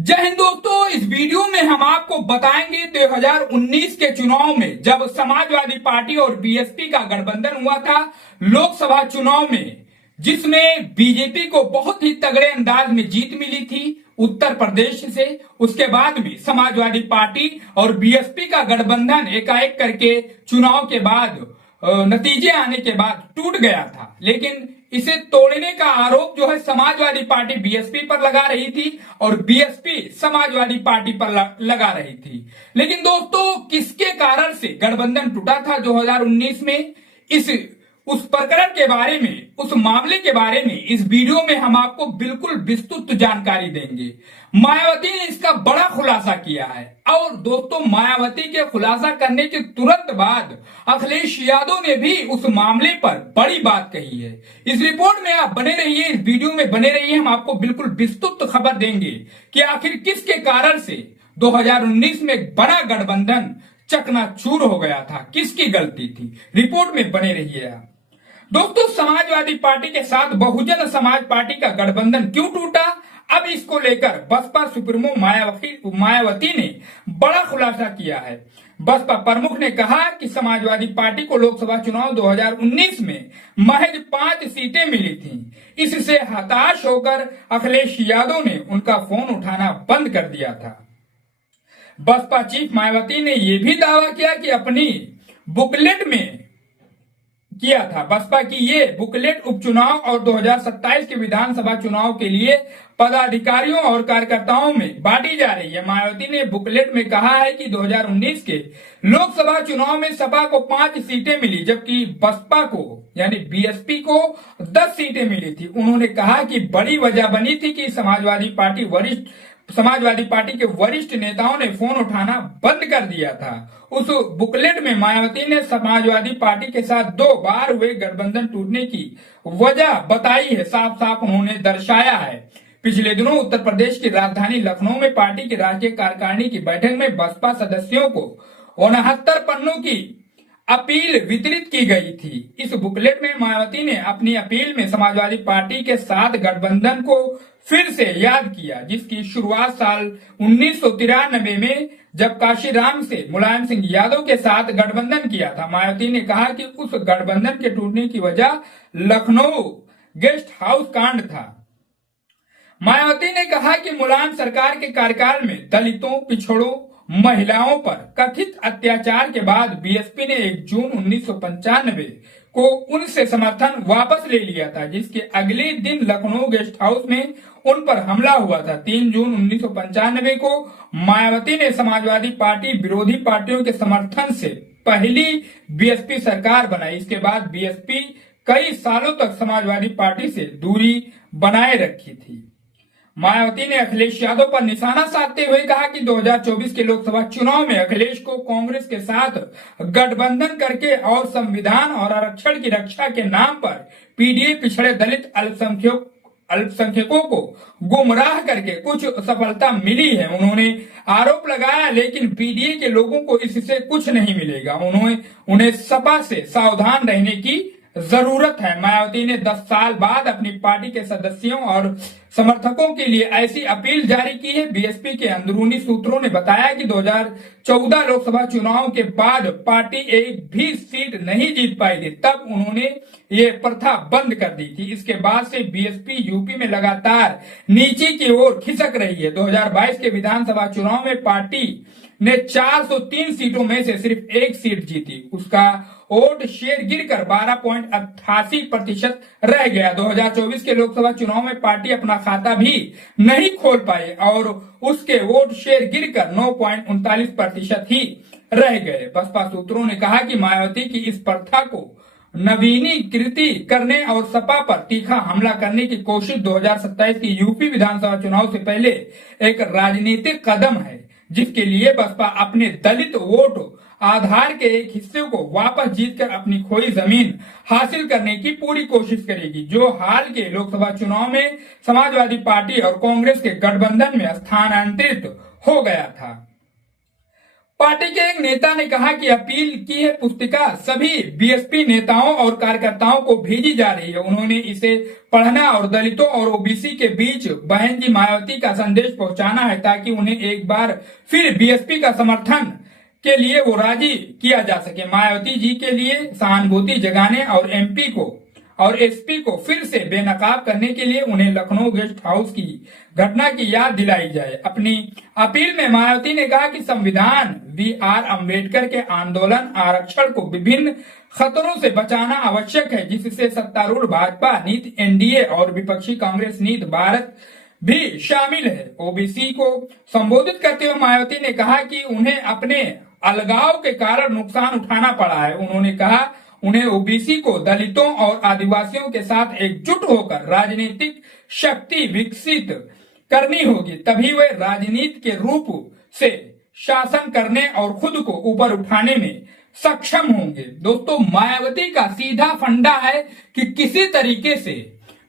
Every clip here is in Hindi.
जय हिंद दोस्तों, इस वीडियो में हम आपको बताएंगे 2019 के चुनाव में जब समाजवादी पार्टी और बीएसपी का गठबंधन हुआ था लोकसभा चुनाव में, जिसमें बीजेपी को बहुत ही तगड़े अंदाज में जीत मिली थी उत्तर प्रदेश से। उसके बाद में समाजवादी पार्टी और बीएसपी का गठबंधन एकाएक करके चुनाव के बाद नतीजे आने के बाद टूट गया था। लेकिन इसे तोड़ने का आरोप जो है समाजवादी पार्टी बीएसपी पर लगा रही थी और बीएसपी समाजवादी पार्टी पर लगा रही थी। लेकिन दोस्तों, किसके कारण से गठबंधन टूटा था 2019 में, उस प्रकरण के बारे में, उस मामले के बारे में इस वीडियो में हम आपको बिल्कुल विस्तृत जानकारी देंगे। मायावती ने इसका बड़ा खुलासा किया है और दोस्तों, मायावती के खुलासा करने के तुरंत बाद अखिलेश यादव ने भी उस मामले पर बड़ी बात कही है। इस रिपोर्ट में आप बने रहिए, इस वीडियो में बने रहिए। हम आपको बिल्कुल विस्तृत खबर देंगे कि आखिर किसके कारण से 2019 में बड़ा गठबंधन चकनाचूर हो गया था, किसकी गलती थी। रिपोर्ट में बने रहिए आप। दोस्तों, समाजवादी पार्टी के साथ बहुजन समाज पार्टी का गठबंधन क्यों टूटा, अब इसको लेकर बसपा सुप्रीमो मायावती ने बड़ा खुलासा किया है। बसपा प्रमुख ने कहा कि समाजवादी पार्टी को लोकसभा चुनाव 2019 में महज 5 सीटें मिली थीं। इससे हताश होकर अखिलेश यादव ने उनका फोन उठाना बंद कर दिया था। बसपा चीफ मायावती ने यह भी दावा किया कि अपनी बुकलेट में किया था। बसपा की ये बुकलेट उपचुनाव और 2027 के विधानसभा चुनाव के लिए पदाधिकारियों और कार्यकर्ताओं में बांटी जा रही है। मायावती ने बुकलेट में कहा है कि 2019 के लोकसभा चुनाव में सपा को 5 सीटें मिली, जबकि बसपा को यानी बीएसपी को 10 सीटें मिली थी। उन्होंने कहा कि बड़ी वजह बनी थी कि समाजवादी पार्टी के वरिष्ठ नेताओं ने फोन उठाना बंद कर दिया था। उस बुकलेट में मायावती ने समाजवादी पार्टी के साथ 2 बार हुए गठबंधन टूटने की वजह बताई है, साफ साफ उन्होंने दर्शाया है। पिछले दिनों उत्तर प्रदेश की राजधानी लखनऊ में पार्टी की राष्ट्रीय कार्यकारिणी की बैठक में बसपा सदस्यों को 69 पन्नों की अपील वितरित की गई थी। इस बुकलेट में मायावती ने अपनी अपील में समाजवादी पार्टी के साथ गठबंधन को फिर से याद किया, जिसकी शुरुआत साल 1993 में जब काशीराम से मुलायम सिंह यादव के साथ गठबंधन किया था। मायावती ने कहा कि उस गठबंधन के टूटने की वजह लखनऊ गेस्ट हाउस कांड था। मायावती ने कहा कि मुलायम सरकार के कार्यकाल में दलितों, पिछड़ों, महिलाओं पर कथित अत्याचार के बाद बीएसपी ने 1 जून 1995 को उनसे समर्थन वापस ले लिया था, जिसके अगले दिन लखनऊ गेस्ट हाउस में उन पर हमला हुआ था। 3 जून 1995 को मायावती ने समाजवादी पार्टी विरोधी पार्टियों के समर्थन से पहली बीएसपी सरकार बनाई। इसके बाद बीएसपी कई सालों तक समाजवादी पार्टी से दूरी बनाए रखी थी। मायावती ने अखिलेश यादव पर निशाना साधते हुए कहा कि 2024 के लोकसभा चुनाव में अखिलेश को कांग्रेस के साथ गठबंधन करके और संविधान और आरक्षण की रक्षा के नाम पर पीडीए, पिछड़े दलित, अल्पसंख्यकों को गुमराह करके कुछ सफलता मिली है। उन्होंने आरोप लगाया, लेकिन पीडीए के लोगों को इससे कुछ नहीं मिलेगा। उन्हें सपा से सावधान रहने की जरूरत है। मायावती ने 10 साल बाद अपनी पार्टी के सदस्यों और समर्थकों के लिए ऐसी अपील जारी की है। बीएसपी के अंदरूनी सूत्रों ने बताया कि 2014 लोकसभा चुनाव के बाद पार्टी एक भी सीट नहीं जीत पाई थी, तब उन्होंने ये प्रथा बंद कर दी थी। इसके बाद से बीएसपी यूपी में लगातार नीचे की ओर खिसक रही है। 2022 के विधानसभा चुनाव में पार्टी ने 403 सीटों में से सिर्फ 1 सीट जीती। उसका वोट शेयर गिरकर 12.88% रह गया। 2024 के लोकसभा चुनाव में पार्टी अपना खाता भी नहीं खोल पाई और उसके वोट शेयर गिरकर 9.39% ही रह गए। बसपा सूत्रों ने कहा कि मायावती की इस प्रथा को नवीनीकृत करने और सपा पर तीखा हमला करने की कोशिश 2027 की यूपी विधानसभा चुनाव से पहले एक राजनीतिक कदम है, जिसके लिए बसपा अपने दलित वोट आधार के एक हिस्से को वापस जीतकर अपनी खोई जमीन हासिल करने की पूरी कोशिश करेगी, जो हाल के लोकसभा चुनाव में समाजवादी पार्टी और कांग्रेस के गठबंधन में स्थानांतरित हो गया था। पार्टी के एक नेता ने कहा कि अपील की है पुस्तिका सभी बीएसपी नेताओं और कार्यकर्ताओं को भेजी जा रही है। उन्होंने इसे पढ़ना और दलितों और ओबीसी के बीच बहन जी मायावती का संदेश पहुंचाना है, ताकि उन्हें एक बार फिर बीएसपी का समर्थन के लिए वो राजी किया जा सके। मायावती जी के लिए सहानुभूति जगाने और एमपी को और एसपी को फिर से बेनकाब करने के लिए उन्हें लखनऊ गेस्ट हाउस की घटना की याद दिलाई जाए। अपनी अपील में मायावती ने कहा कि संविधान बी.आर. अम्बेडकर के आंदोलन आरक्षण को विभिन्न खतरों से बचाना आवश्यक है, जिससे सत्तारूढ़ भाजपा नीति, एनडीए और विपक्षी कांग्रेस नीति भारत भी शामिल है। ओबीसी को संबोधित करते हुए मायावती ने कहा कि उन्हें अपने अलगाव के कारण नुकसान उठाना पड़ा है। उन्होंने कहा उन्हें ओबीसी को दलितों और आदिवासियों के साथ एकजुट होकर राजनीतिक शक्ति विकसित करनी होगी, तभी वे राजनीति के रूप से शासन करने और खुद को ऊपर उठाने में सक्षम होंगे। दोस्तों, मायावती का सीधा फंडा है कि किसी तरीके से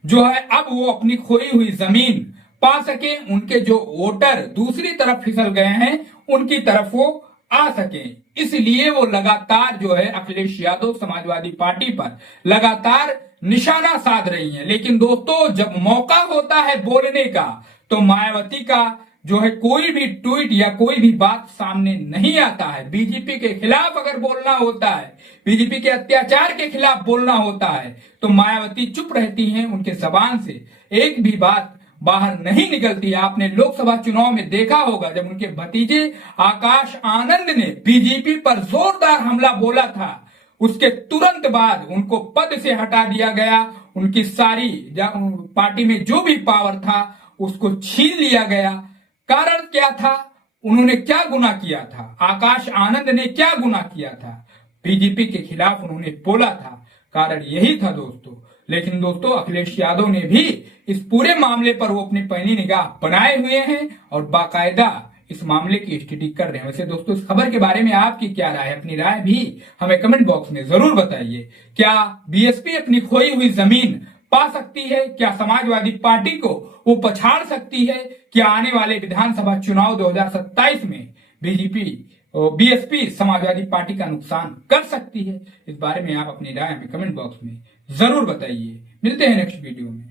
जो है अब वो अपनी खोई हुई जमीन पा सके, उनके जो वोटर दूसरी तरफ फिसल गए हैं उनकी तरफ वो आ सके। इसलिए वो लगातार जो है अखिलेश यादव समाजवादी पार्टी पर लगातार निशाना साध रही हैं। लेकिन दोस्तों, जब मौका होता है बोलने का तो मायावती का जो है कोई भी ट्वीट या कोई भी बात सामने नहीं आता है। बीजेपी के खिलाफ अगर बोलना होता है, बीजेपी के अत्याचार के खिलाफ बोलना होता है तो मायावती चुप रहती हैं, उनके जबान से एक भी बात बाहर नहीं निकलती। आपने लोकसभा चुनाव में देखा होगा जब उनके भतीजे आकाश आनंद ने बीजेपी पर जोरदार हमला बोला था, उसके तुरंत बाद उनको पद से हटा दिया गया। उनकी सारी पार्टी में जो भी पावर था उसको छीन लिया गया। कारण क्या था? उन्होंने क्या गुनाह किया था? आकाश आनंद ने क्या गुनाह किया था? बीजेपी के खिलाफ उन्होंने बोला था, कारण यही था दोस्तों। लेकिन दोस्तों, अखिलेश यादव ने भी इस पूरे मामले पर वो अपनी पैनी निगाह बनाए हुए हैं और बाकायदा इस मामले की स्टडी कर रहे हैं। वैसे दोस्तों, इस खबर के बारे में आपकी क्या राय है? अपनी राय भी हमें कमेंट बॉक्स में जरूर बताइए। क्या बीएसपी अपनी खोई हुई जमीन पा सकती है? क्या समाजवादी पार्टी को वो पछाड़ सकती है? क्या आने वाले विधानसभा चुनाव 2027 में बीएसपी समाजवादी पार्टी का नुकसान कर सकती है? इस बारे में आप अपनी राय हमें कमेंट बॉक्स में जरूर बताइए। मिलते हैं नेक्स्ट वीडियो में।